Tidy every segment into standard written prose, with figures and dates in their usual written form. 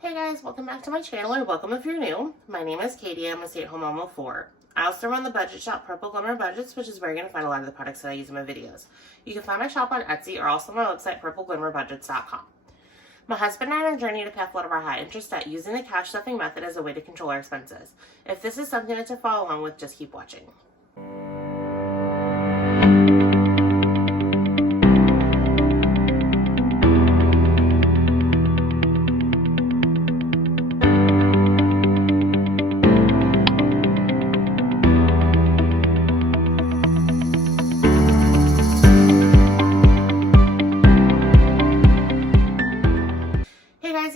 Hey guys, welcome back to my channel, or welcome if you're new. My name is Katie. I'm a stay-at-home mom of 4. I also run the budget shop Purple Glimmer Budgets, which is where you're going to find a lot of the products that I use in my videos. You can find my shop on Etsy or also my website, purpleglimmerbudgets.com. My husband and I are on a journey to pay off one of our high interest debt using the cash stuffing method as a way to control our expenses. If this is something to follow along with, just keep watching.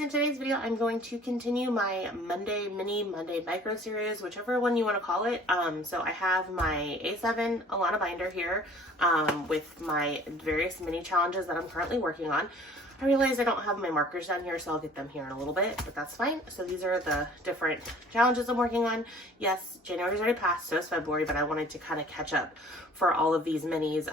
In today's video, I'm going to continue my Monday mini, Monday micro series, whichever one you want to call it. So I have my A7 Alana binder here with my various mini challenges that I'm currently working on. I realize I don't have my markers down here, so I'll get them here in a little bit, but that's fine. So these are the different challenges I'm working on. Yes, January's already passed, so is February, but I wanted to kind of catch up for all of these minis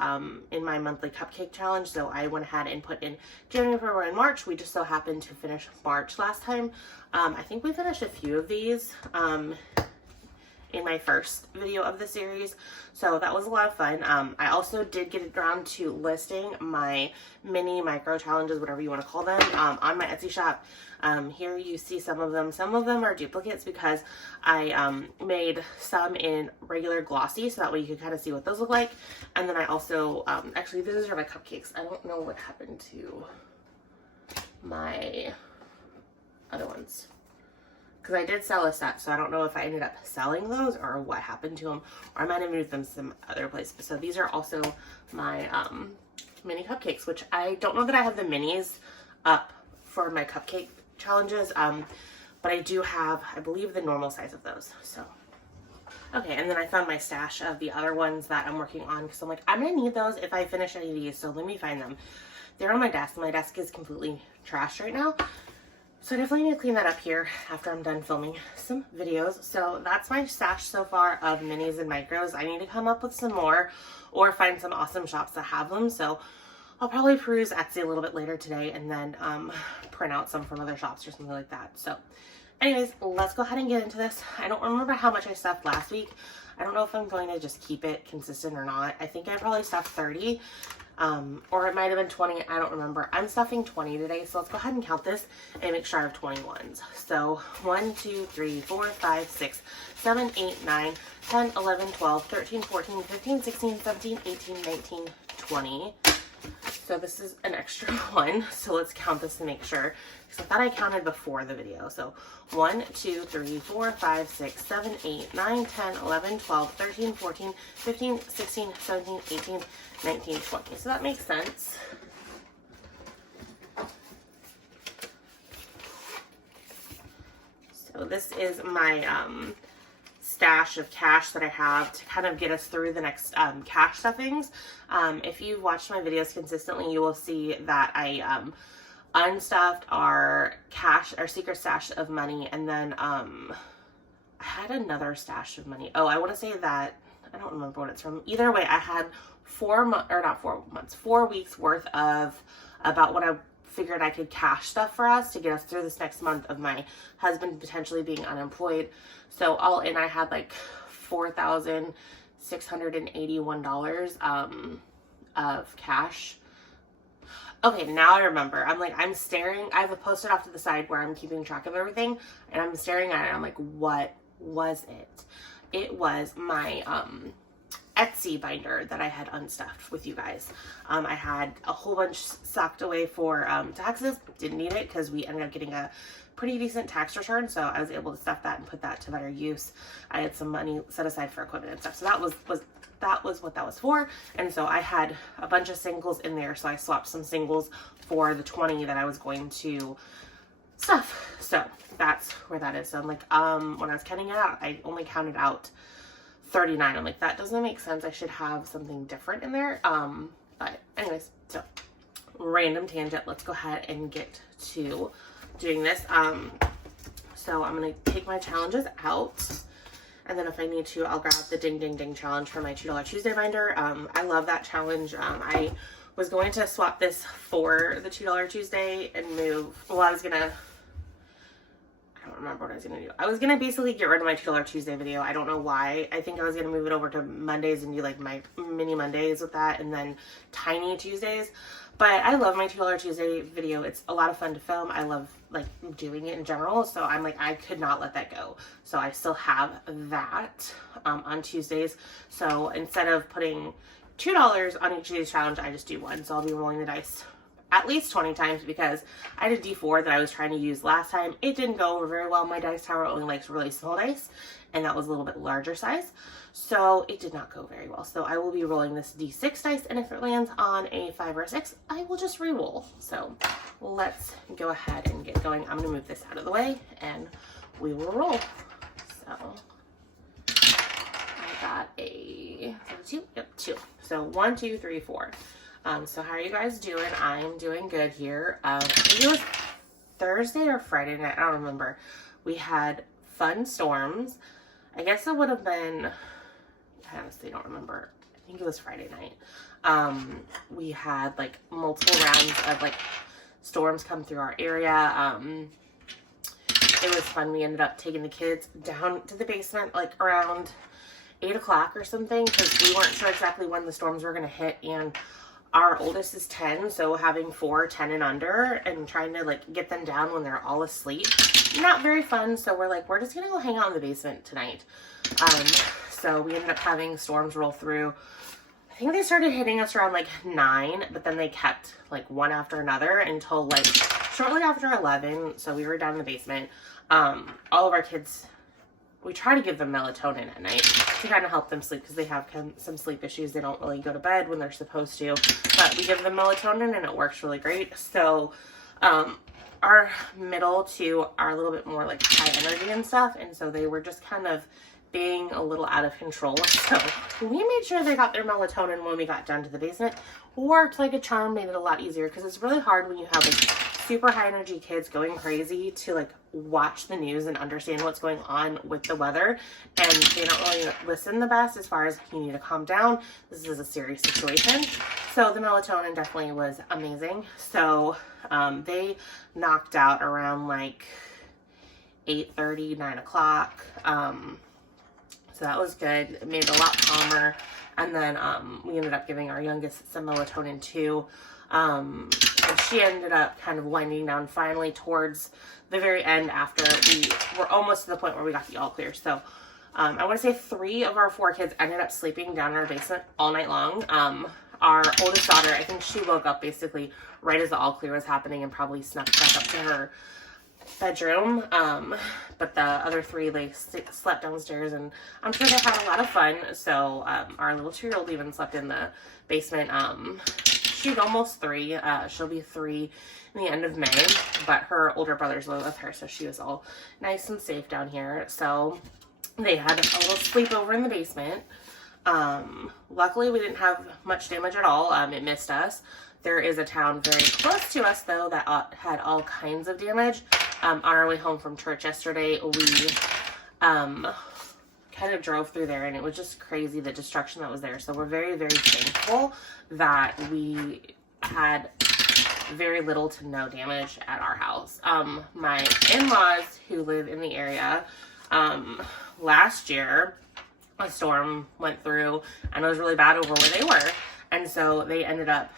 in my monthly cupcake challenge. So I went ahead and put in January, February, and March. We just so happened to finish March last time. I think we finished a few of these in my first video of the series, so that was a lot of fun. I also did get around to listing my mini micro challenges, whatever you want to call them, on my Etsy shop. Here you see some of them. Some of them are duplicates because I made some in regular glossy, so that way you can kind of see what those look like. And then I also actually, these are my cupcakes. I don't know what happened to my other ones, because I did sell a set, so I don't know if I ended up selling those or what happened to them, or I might have moved them some other place. So these are also my mini cupcakes, which I don't know that I have the minis up for my cupcake challenges, but I do have, I believe, the normal size of those. So okay, and then I found my stash of the other ones that I'm working on, because I'm like, I'm gonna need those if I finish any of these, so let me find them. They're on my desk. My desk is completely trashed right now, so I definitely need to clean that up here after I'm done filming some videos. So that's my stash so far of minis and micros. I need to come up with some more or find some awesome shops that have them. So I'll probably peruse Etsy a little bit later today and then print out some from other shops or something like that. So anyways, let's go ahead and get into this. I don't remember how much I stuffed last week. I don't know if I'm going to just keep it consistent or not. I think I probably stuffed 30. Or it might have been 20, I don't remember. I'm stuffing 20 today, so let's go ahead and count this and make sure I have 21s. So 1, 2, 3, 4, 5, 6, 7, 8, 9, 10, 11, 12, 13, 14, 15, 16, 17, 18, 19, 20. So this is an extra one, so let's count this to make sure, because I thought I counted before the video. So 1, 2, 3, 4, 5, 6, 7, 8, 9, 10, 11, 12, 13, 14, 15, 16, 17, 18, 19, 20. So that makes sense. So this is my stash of cash that I have to kind of get us through the next cash stuffings. If you've watched my videos consistently, you will see that I unstuffed our cash, our secret stash of money, and then I had another stash of money. Oh, I want to say that, I don't remember what it's from. Either way, I had 4 weeks worth of about what I figured I could cash stuff for us to get us through this next month of my husband potentially being unemployed. So all in, I had like $4,681 of cash. Okay, now I remember. I'm staring. I have a post-it off to the side where I'm keeping track of everything, and I'm staring at it. I'm like, what was it? It was my Etsy binder that I had unstuffed with you guys. I had a whole bunch socked away for taxes. Didn't need it because we ended up getting a pretty decent tax return, so I was able to stuff that and put that to better use. I had some money set aside for equipment and stuff, so that was what that was for. And so I had a bunch of singles in there, so I swapped some singles for the 20 that I was going to stuff. So that's where that is. So I'm like, when I was counting it out, I only counted out 39. I'm like, that doesn't make sense. I should have something different in there. But anyways, so random tangent. Let's go ahead and get to doing this. So I'm going to take my challenges out, and then if I need to, I'll grab the Ding Ding Ding challenge for my $2 Tuesday binder. I love that challenge. I was going to swap this for the $2 Tuesday and move, well, I was going to remember what I was going to do. I was going to basically get rid of my $2 Tuesday video. I don't know why. I think I was going to move it over to Mondays and do like my mini Mondays with that and then tiny Tuesdays. But I love my $2 Tuesday video. It's a lot of fun to film. I love like doing it in general. So I'm like, I could not let that go. So I still have that on Tuesdays. So instead of putting $2 on each of these challenge, I just do one. So I'll be rolling the dice at least 20 times because I had a D4 that I was trying to use last time. It didn't go over very well. My dice tower only likes really small dice, and that was a little bit larger size. So it did not go very well. So I will be rolling this D6 dice, and if it lands on a 5 or a 6, I will just re-roll. So let's go ahead and get going. I'm gonna move this out of the way and we will roll. So I got a 2, yep, 2. So 1, 2, 3, 4. So how are you guys doing? I'm doing good here. I think it was Thursday or Friday night. I don't remember. We had fun storms. I guess it would have been, I honestly don't remember. I think it was Friday night. We had like multiple rounds of like storms come through our area. It was fun. We ended up taking the kids down to the basement like around 8 o'clock or something because we weren't sure exactly when the storms were going to hit, and our oldest is 10, so having 4, 10 and under and trying to like get them down when they're all asleep, not very fun. So we're like, we're just gonna go hang out in the basement tonight. So we ended up having storms roll through. I think they started hitting us around like 9, but then they kept like one after another until like shortly after 11. So we were down in the basement. All of our kids, we try to give them melatonin at night to kind of help them sleep because they have some sleep issues. They don't really go to bed when they're supposed to, but we give them melatonin and it works really great. So our middle two are a little bit more like high energy and stuff, and so they were just kind of being a little out of control. So we made sure they got their melatonin when we got down to the basement. Worked like a charm, made it a lot easier because it's really hard when you have like super high energy kids going crazy to like watch the news and understand what's going on with the weather, and they don't really listen the best as far as you need to calm down. This is a serious situation. So the melatonin definitely was amazing. So they knocked out around like 8:30, 9 o'clock. So that was good. It made it a lot calmer. And then we ended up giving our youngest some melatonin too. And she ended up kind of winding down finally towards the very end after we were almost to the point where we got the all clear. So I want to say 3 of our 4 kids ended up sleeping down in our basement all night long. Our oldest daughter, I think she woke up basically right as the all clear was happening and probably snuck back up to her bedroom. But the other 3, they slept downstairs, and I'm sure they had a lot of fun. So our little 2-year-old even slept in the basement. She's almost 3. She'll be 3 in the end of May, but her older brothers live with her, so she was all nice and safe down here. So they had a little sleepover in the basement. Luckily, we didn't have much damage at all. It missed us. There is a town very close to us, though, that had all kinds of damage. On our way home from church yesterday, we kind of drove through there, and it was just crazy, the destruction that was there. So we're very, very thankful that we had very little to no damage at our house. My in-laws who live in the area, last year, a storm went through and it was really bad over where they were. And so they ended up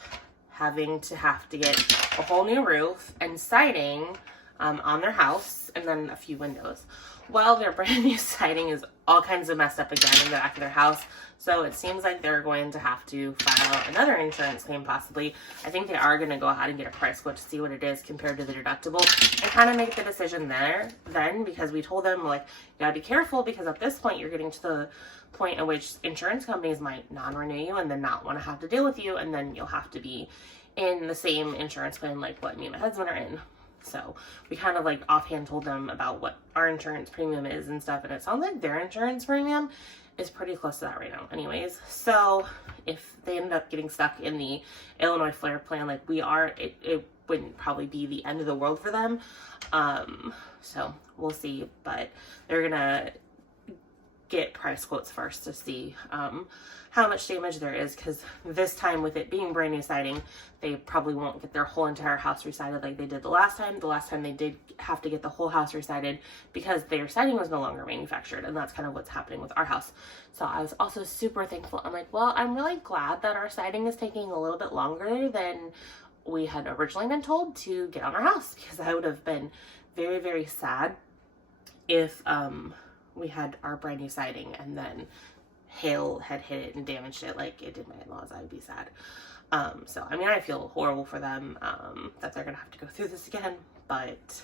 having to get a whole new roof and siding on their house, and then a few windows. Well, their brand new siding is all kinds of messed up again in the back of their house. So it seems like they're going to have to file another insurance claim possibly. I think they are going to go ahead and get a price quote to see what it is compared to the deductible and kind of make the decision then, because we told them, like, you gotta be careful because at this point you're getting to the point at which insurance companies might non-renew you and then not want to have to deal with you, and then you'll have to be in the same insurance plan like what me and my husband are in. So we kind of like offhand told them about what our insurance premium is and stuff, and it sounds like their insurance premium is pretty close to that right now anyways. So if they end up getting stuck in the Illinois flare plan like we are, it wouldn't probably be the end of the world for them. So we'll see, but they're gonna get price quotes first to see how much damage there is, because this time with it being brand new siding, they probably won't get their whole entire house resided like they did the last time. The last time they did have to get the whole house resided because their siding was no longer manufactured, and that's kind of what's happening with our house. So I was also super thankful. I'm like, well, I'm really glad that our siding is taking a little bit longer than we had originally been told to get on our house, because I would have been very, very sad if we had our brand new siding and then hail had hit it and damaged it like it did my in-laws. I would be sad. So I mean, I feel horrible for them that they're gonna have to go through this again, but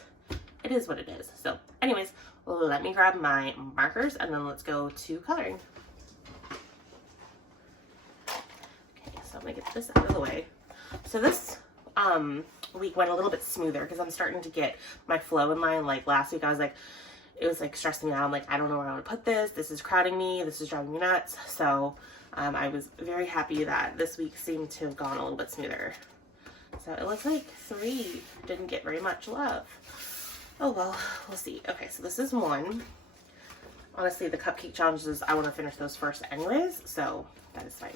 it is what it is. So anyways, let me grab my markers and then let's go to coloring. Okay, so I'm gonna get this out of the way. So this week went a little bit smoother because I'm starting to get my flow in line. Like last week I was like, it was like stressing me out. I'm like, I don't know where I want to put this. This is crowding me. This is driving me nuts. So I was very happy that this week seemed to have gone a little bit smoother. So it looks like 3 didn't get very much love. Oh well, we'll see. Okay, so this is 1. Honestly, the cupcake challenges, I want to finish those first anyways, so that is fine.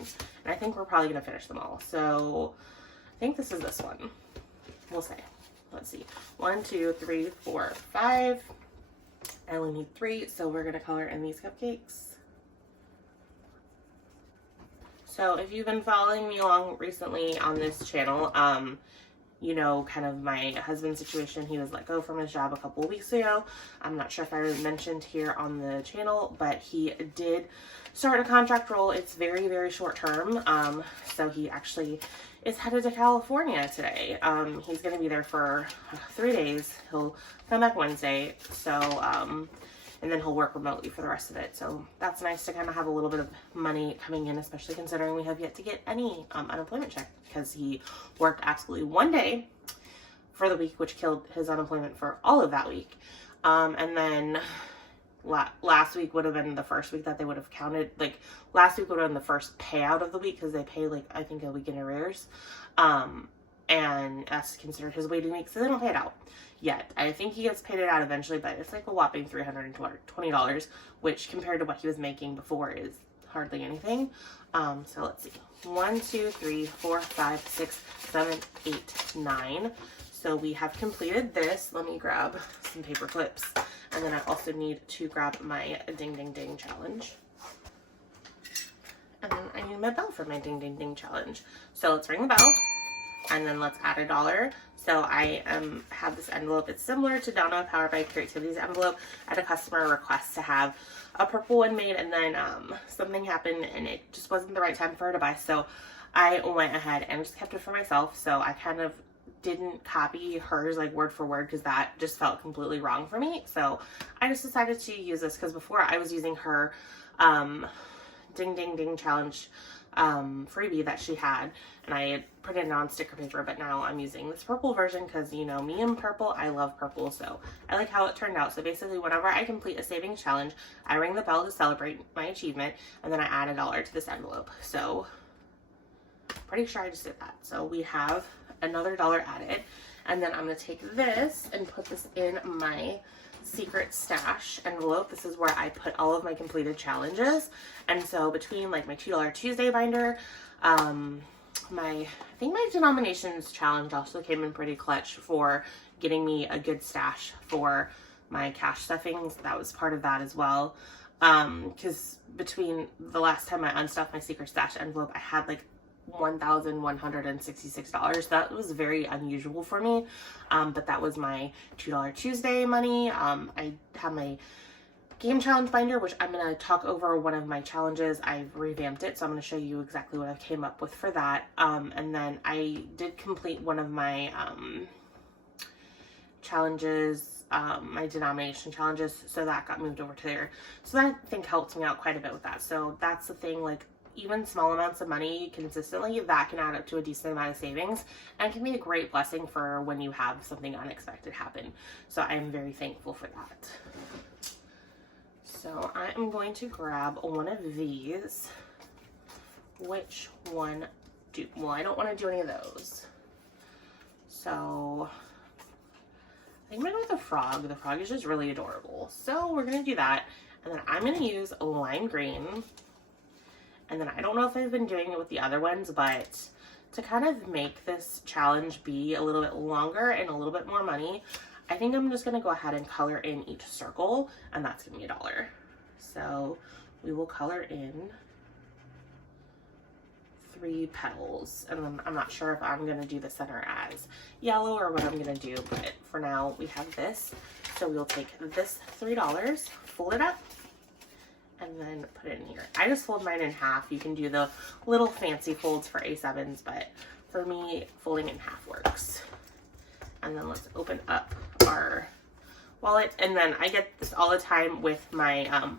And I think we're probably going to finish them all. So I think this is this one. We'll say. Let's see. 1, 2, 3, 4, 5. I only need 3, so we're going to color in these cupcakes. So if you've been following me along recently on this channel, you know, kind of my husband's situation. He was let go from his job a couple of weeks ago. I'm not sure if I mentioned here on the channel, but he did start a contract role. It's very, very short term. So he actually is headed to California today. He's going to be there for 3 days. He'll come back Wednesday. So, and then he'll work remotely for the rest of it. So that's nice to kind of have a little bit of money coming in, especially considering we have yet to get any unemployment check, because he worked absolutely 1 day for the week, which killed his unemployment for all of that week. And then last week would have been the first week that they would have counted. Like last week would have been the first payout of the week, because they pay like, I think, a week in arrears. And that's considered his waiting week, so they don't pay it out yet. I think he gets paid it out eventually, but it's like a whopping $320, which compared to what he was making before is hardly anything. So let's see. 1, 2, 3, 4, 5, 6, 7, 8, 9. So we have completed this. Let me grab some paper clips. And then I also need to grab my ding ding ding challenge. And then I need my bell for my ding ding ding challenge. So let's ring the bell. And then let's add $1. So I have this envelope. It's similar to Donna Powered by Creativity's envelope. I had a customer request to have a purple one made, and then something happened and it just wasn't the right time for her to buy. So I went ahead and just kept it for myself. So I kind of didn't copy hers like word for word, because that just felt completely wrong for me. So I just decided to use this, because before I was using her ding ding ding challenge freebie that she had, and I had printed it on sticker paper, but now I'm using this purple version because, you know, me and purple, I love purple, so I like how it turned out. So basically, whenever I complete a savings challenge, I ring the bell to celebrate my achievement, and then I add $1 to this envelope. So pretty sure I just did that. So we have another $1 added, and then I'm going to take this and put this in my secret stash envelope. This is where I put all of my completed challenges. And so between like my $2 Tuesday binder, I think my denominations challenge also came in pretty clutch for getting me a good stash for my cash stuffings. That was part of that as well. Because between the last time I unstuffed my secret stash envelope, I had like $1,166. That was very unusual for me, but that was my $2 Tuesday money. I have my game challenge binder, which I'm going to talk over one of my challenges. I've revamped it, so I'm going to show you exactly what I came up with for that. And then I did complete one of my challenges, my denomination challenges, so that got moved over to there. So that, I think, helped me out quite a bit with that. So that's the thing, like, even small amounts of money consistently, that can add up to a decent amount of savings and can be a great blessing for when you have something unexpected happen. So I am very thankful for that. So I am going to grab one of these. Which one do? Well, I don't want to do any of those. So think I'm gonna go with the frog. The frog is just really adorable. So we're gonna do that. And then I'm gonna use lime green. And then I don't know if I've been doing it with the other ones, but to kind of make this challenge be a little bit longer and a little bit more money, I think I'm just gonna go ahead and color in each circle, and that's gonna be $1. So we will color in 3 petals, and then I'm not sure if I'm gonna do the center as yellow or what I'm gonna do, but for now we have this. So we'll take this $3, fold it up, and then put it in here. I just fold mine in half. You can do the little fancy folds for A7s, but for me, folding in half works. And then let's open up our wallet. And then I get this all the time with my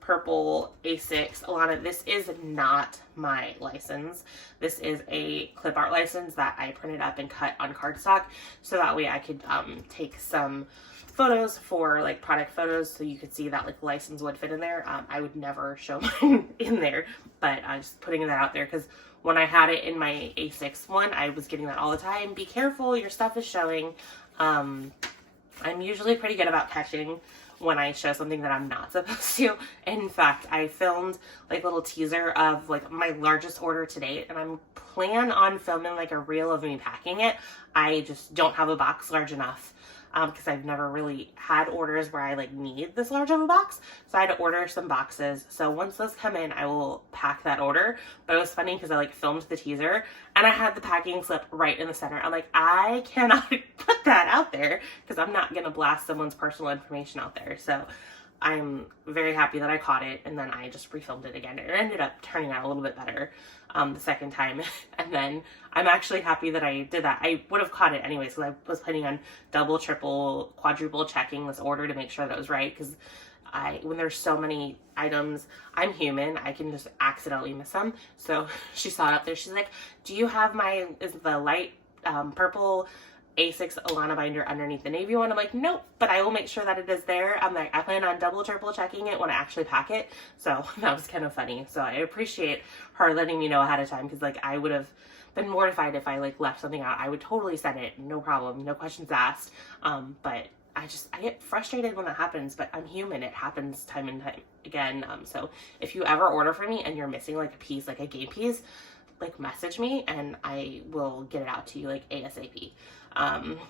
purple A6. Alana, this is not my license. This is a clip art license that I printed up and cut on cardstock, so that way I could take some photos for like product photos, so you could see that like license would fit in there. I would never show mine in there, but I'm just putting that out there because when I had it in my A6 one, I was getting that all the time. Be careful, your stuff is showing. I'm usually pretty good about catching when I show something that I'm not supposed to. In fact, I filmed like a little teaser of like my largest order to date, and I'm plan on filming like a reel of me packing it. I just don't have a box large enough because I've never really had orders where I like need this large of a box. So I had to order some boxes. So once those come in, I will pack that order. But it was funny because I like filmed the teaser and I had the packing slip right in the center. I'm like, I cannot put that out there because I'm not going to blast someone's personal information out there. So I'm very happy that I caught it, and then I just refilmed it again. It ended up turning out a little bit better the second time, and then I'm actually happy that I did that. I would have caught it anyways because I was planning on double, triple, quadruple checking this order to make sure that it was right, because when there's so many items, I'm human, I can just accidentally miss them. So she saw it up there. She's like, do you have is the light purple A6 Alana binder underneath the navy one? I'm like, nope, but I will make sure that it is there. I'm like, I plan on double, triple checking it when I actually pack it. So that was kind of funny. So I appreciate her letting me know ahead of time, because like I would have been mortified if I like left something out. I would totally send it, no problem, no questions asked. But I get frustrated when that happens, but I'm human. It happens time and time again. So if you ever order from me and you're missing like a piece, like a game piece, like message me and I will get it out to you like ASAP.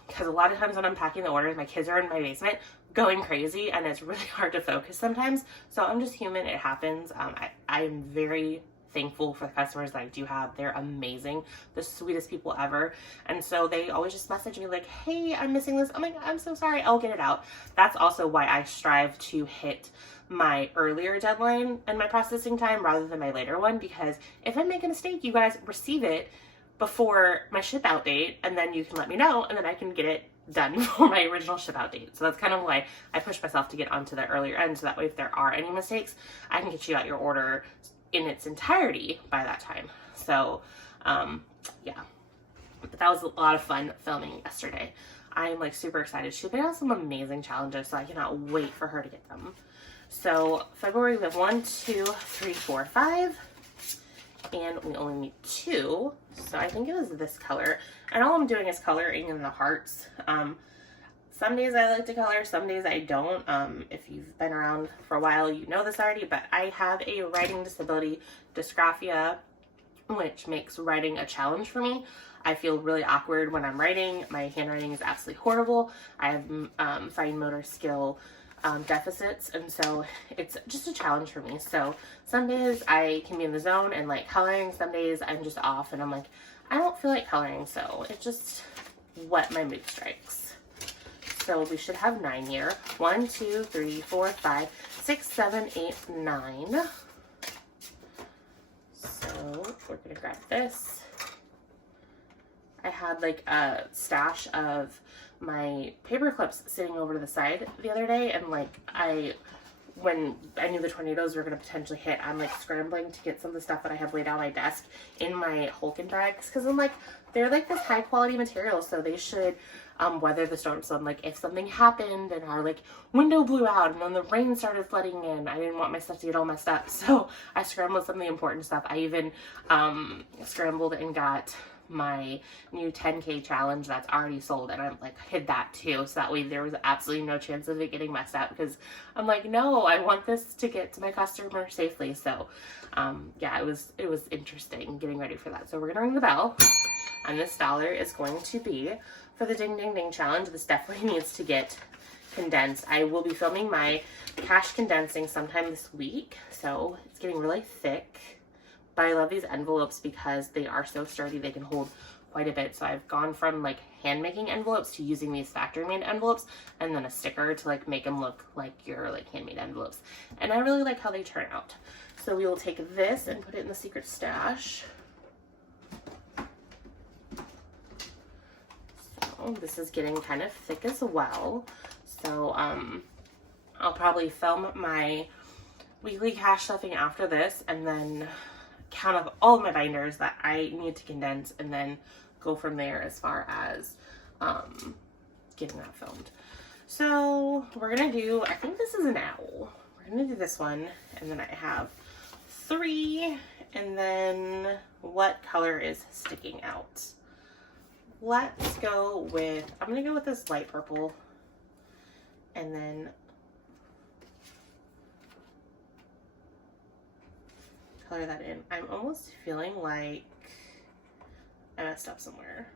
Because a lot of times when I'm packing the orders, my kids are in my basement going crazy and it's really hard to focus sometimes. So I'm just human. It happens. I'm very thankful for the customers that I do have. They're amazing, the sweetest people ever. And so they always just message me like, hey, I'm missing this. I'm like, I'm so sorry, I'll get it out. That's also why I strive to hit my earlier deadline and my processing time rather than my later one, because if I make a mistake, you guys receive it before my ship out date, and then you can let me know, and then I can get it done before my original ship out date. So that's kind of why I push myself to get onto the earlier end, so that way if there are any mistakes, I can get you out your order in its entirety by that time. So yeah, but that was a lot of fun filming yesterday. I'm like super excited. She's been on some amazing challenges, so I cannot wait for her to get them. So February, we have 1, 2, 3, 4, 5, and we only need 2. So I think it was this color, and all I'm doing is coloring in the hearts. Some days I like to color, some days I don't. If you've been around for a while, you know this already, but I have a writing disability, dysgraphia, which makes writing a challenge for me. I feel really awkward when I'm writing. My handwriting is absolutely horrible. I have fine motor skill deficits, and so it's just a challenge for me. So some days I can be in the zone and like coloring, some days I'm just off and I'm like, I don't feel like coloring, so it's just what my mood strikes. So we should have 9 here. 1, 2, 3, 4, 5, 6, 7, 8, 9. So we're gonna grab this. I had like a stash of my paper clips sitting over to the side the other day, and like when I knew the tornadoes were going to potentially hit, I'm like scrambling to get some of the stuff that I have laid out on my desk in my Hulken bags, because I'm like, they're like this high quality material, so they should weather the storm. So I'm like, if something happened and our like window blew out and then the rain started flooding in, I didn't want my stuff to get all messed up, so I scrambled some of the important stuff. I even scrambled and got my new 10K challenge that's already sold, and I'm like hid that too, so that way there was absolutely no chance of it getting messed up, because I'm like, no, I want this to get to my customer safely. So yeah, it was interesting getting ready for that. So we're gonna ring the bell, and this dollar is going to be for the ding ding ding challenge. This definitely needs to get condensed. I will be filming my cash condensing sometime this week, so it's getting really thick. But I love these envelopes because they are so sturdy, they can hold quite a bit. So I've gone from like hand making envelopes to using these factory made envelopes and then a sticker to like make them look like your like handmade envelopes. And I really like how they turn out. So we will take this and put it in the secret stash. So this is getting kind of thick as well. So I'll probably film my weekly cash stuffing after this, and then count up all of my binders that I need to condense, and then go from there as far as getting that filmed. So we're gonna do, I think this is an owl. We're gonna do this one, and then I have 3, and then what color is sticking out? Let's go with, I'm gonna go with this light purple, and then color that in. I'm almost feeling like I messed up somewhere,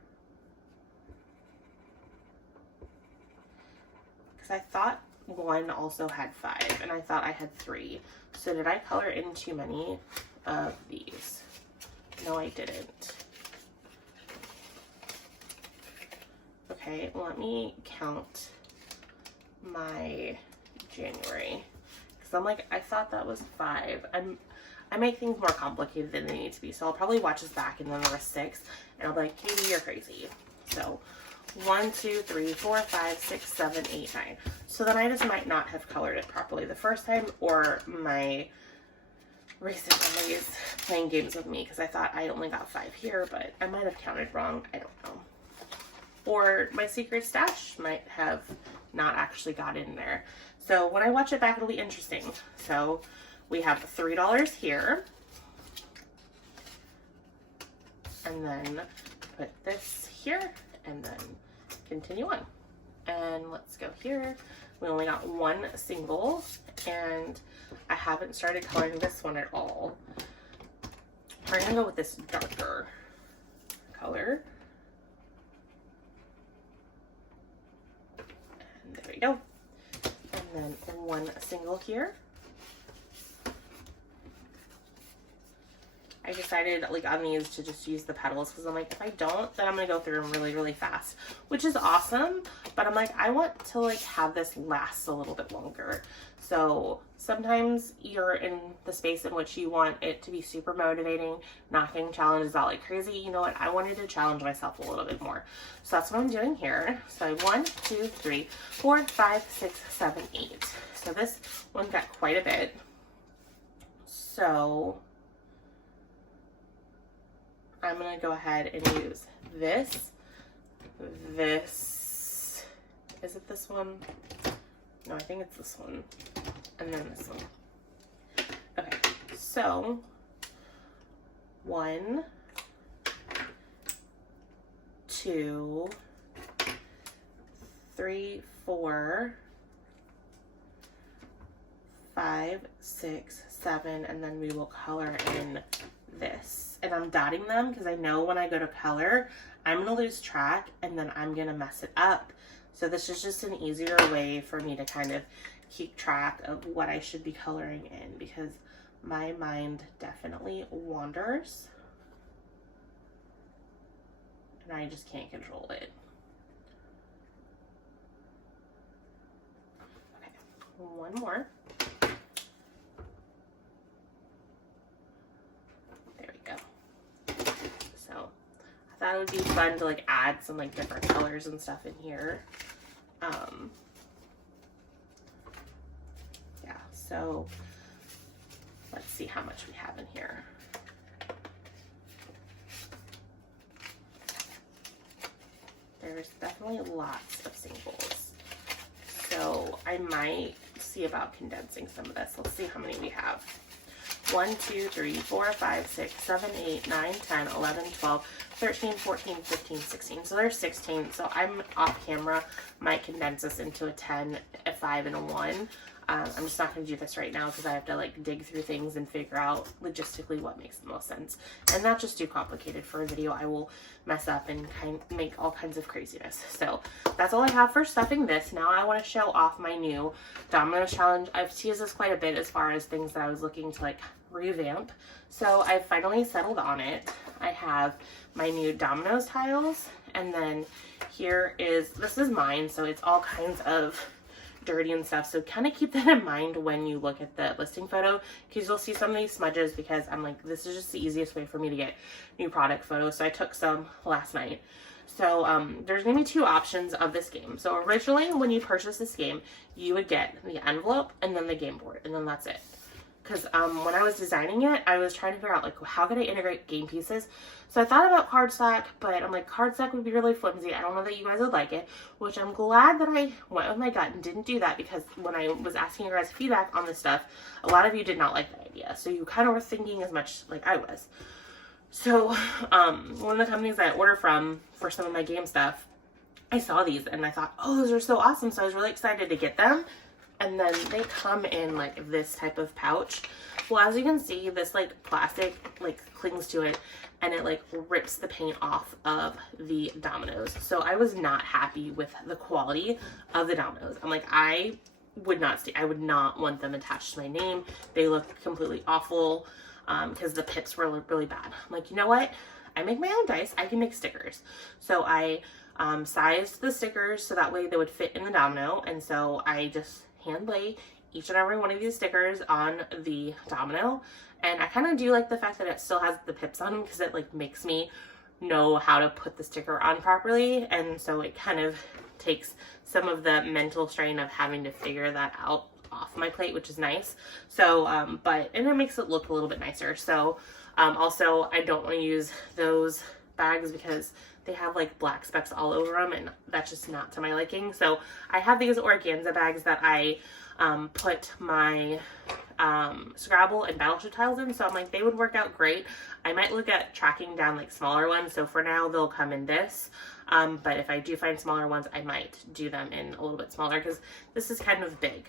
because I thought one also had 5, and I thought I had 3. So did I color in too many of these? No, I didn't. Okay, let me count my January, because I'm like, I thought that was 5. I make things more complicated than they need to be, so I'll probably watch this back and then there was 6, and I'll be like, Katie, you're crazy. So 1, 2, 3, 4, 5, 6, 7, 8, 9. So then I just might not have colored it properly the first time, or my recent memories playing games with me, because I thought I only got 5 here, but I might have counted wrong. I don't know. Or my secret stash might have not actually got in there. So when I watch it back, it'll be interesting. So we have $3 here, and then put this here, and then continue on. And let's go here. We only got 1 single, and I haven't started coloring this one at all. We're gonna go with this darker color. And there we go. And then 1 single here. I decided like on these to just use the petals, because I'm like, if I don't, then I'm gonna go through them really, really fast, which is awesome. But I'm like, I want to like have this last a little bit longer. So sometimes you're in the space in which you want it to be super motivating, knocking challenges out like crazy. You know what? I wanted to challenge myself a little bit more. So that's what I'm doing here. So I have 1, 2, 3, 4, 5, 6, 7, 8. So this one got quite a bit. So I'm gonna go ahead and use this, is it this one? No, I think it's this one, and then this one. Okay, so 1, 2, 3, 4, 5, 6, 7, and then we will color in this. And I'm dotting them because I know when I go to color, I'm going to lose track and then I'm going to mess it up. So this is just an easier way for me to kind of keep track of what I should be coloring in, because my mind definitely wanders and I just can't control it. Okay, 1 more. That would be fun to like add some like different colors and stuff in here. Yeah, so let's see how much we have in here. There's definitely lots of singles. So I might see about condensing some of this. Let's see how many we have. 1, 2, 3, 4, 5, 6, 7, 8, 9, 10, 11, 12, 13, 14, 15, 16. So there's 16. So I'm off camera. Might condense this into a 10, a 5, and a 1. I'm just not going to do this right now because I have to like dig through things and figure out logistically what makes the most sense. And not just too complicated for a video. I will mess up and make all kinds of craziness. So that's all I have for stuffing this. Now I want to show off my new Dominoes challenge. I've teased this quite a bit as far as things that I was looking to like revamp. So I finally settled on it. I have my new Dominoes tiles, and then this is mine, so it's all kinds of dirty and stuff, so kind of keep that in mind when you look at the listing photo, because you'll see some of these smudges, because I'm like, this is just the easiest way for me to get new product photos. So I took some last night. So there's gonna be 2 options of this game. So originally when you purchase this game, you would get the envelope and then the game board, and then that's it. Because when I was designing it, I was trying to figure out like, how could I integrate game pieces. So I thought about cardstock, but I'm like, cardstock would be really flimsy. I don't know that you guys would like it, which I'm glad that I went with my gut and didn't do that, because when I was asking your guys feedback on this stuff, a lot of you did not like that idea. So you kind of were thinking as much like I was. So one of the companies that I order from for some of my game stuff, I saw these and I thought, oh, those are so awesome. So I was really excited to get them. And then they come in like this type of pouch. Well, as you can see, this like plastic like clings to it, and it like rips the paint off of the dominoes. So I was not happy with the quality of the dominoes. I'm like, I would not want them attached to my name. They look completely awful because the pips were really bad. I'm like, you know what? I make my own dice. I can make stickers. So I sized the stickers so that way they would fit in the domino. And so I just hand lay each and every one of these stickers on the domino, and I kind of do like the fact that it still has the pips on them, because it like makes me know how to put the sticker on properly, and so it kind of takes some of the mental strain of having to figure that out off my plate, which is nice. So and it makes it look a little bit nicer. So also I don't want to use those bags because they have like black specks all over them, and that's just not to my liking. So I have these organza bags that I put my Scrabble and Battleship tiles in, so I'm like, they would work out great. I might look at tracking down like smaller ones, so for now they'll come in this, but if I do find smaller ones, I might do them in a little bit smaller, because this is kind of big.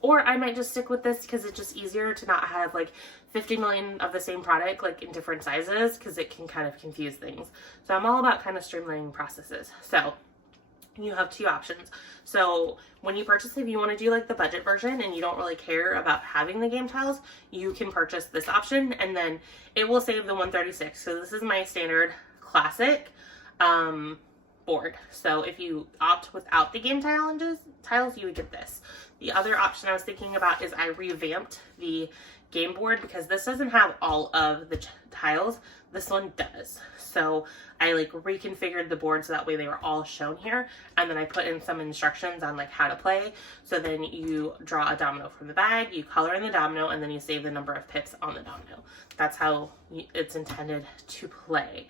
Or I might just stick with this because it's just easier to not have like 50 million of the same product like in different sizes, because it can kind of confuse things. So I'm all about kind of streamlining processes. So you have 2 options. So when you purchase, if you want to do like the budget version and you don't really care about having the game tiles, you can purchase this option, and then it will save the 136. So this is my standard classic board. So if you opt without the game tiles, you would get this. The other option I was thinking about is I revamped the game board, because this doesn't have all of the tiles. This one does. So I like reconfigured the board so that way they were all shown here, and then I put in some instructions on like how to play. So then you draw a domino from the bag, you color in the domino, and then you save the number of pips on the domino. That's how it's intended to play.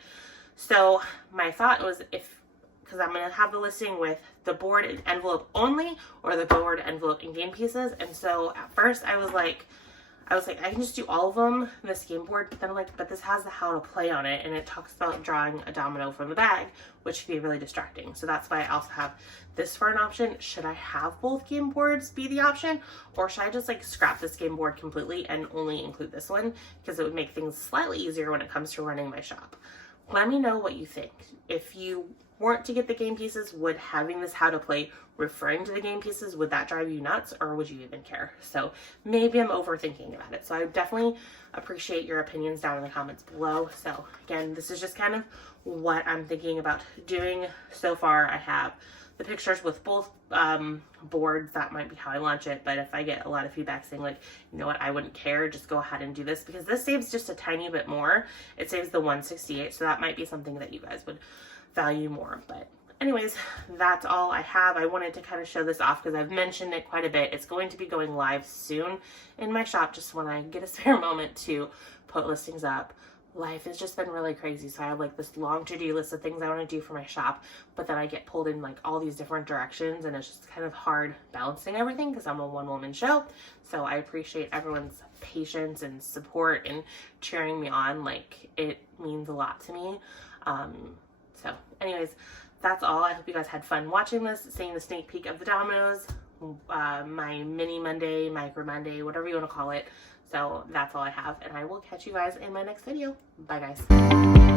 So my thought was, because I'm going to have the listing with the board and envelope only, or the board, envelope, and game pieces. And so at first I was like, I can just do all of them, this game board, but then I'm like, but this has the how to play on it, and it talks about drawing a domino from the bag, which can be really distracting. So that's why I also have this for an option. Should I have both game boards be the option, or should I just like scrap this game board completely and only include this one, because it would make things slightly easier when it comes to running my shop? Let me know what you think. If you weren't to get the game pieces, would having this how to play referring to the game pieces, would that drive you nuts, or would you even care? So maybe I'm overthinking about it. So I definitely appreciate your opinions down in the comments below. So again, this is just kind of what I'm thinking about doing so far. I have the pictures with both boards. That might be how I launch it, but if I get a lot of feedback saying like, you know what, I wouldn't care, just go ahead and do this, because this saves just a tiny bit more. It saves the 168, so that might be something that you guys would value more. But anyways, that's all I have. I wanted to kind of show this off because I've mentioned it quite a bit. It's going to be going live soon in my shop, just when I get a spare moment to put listings up. life has just been really crazy. So I have like this long to-do list of things I want to do for my shop, but then I get pulled in like all these different directions, and it's just kind of hard balancing everything because I'm a one-woman show. So I appreciate everyone's patience and support and cheering me on. Like, it means a lot to me. So anyways, that's all. I hope you guys had fun watching this, seeing the sneak peek of the dominoes, my mini Monday, micro Monday, whatever you want to call it. So that's all I have, and I will catch you guys in my next video. Bye, guys.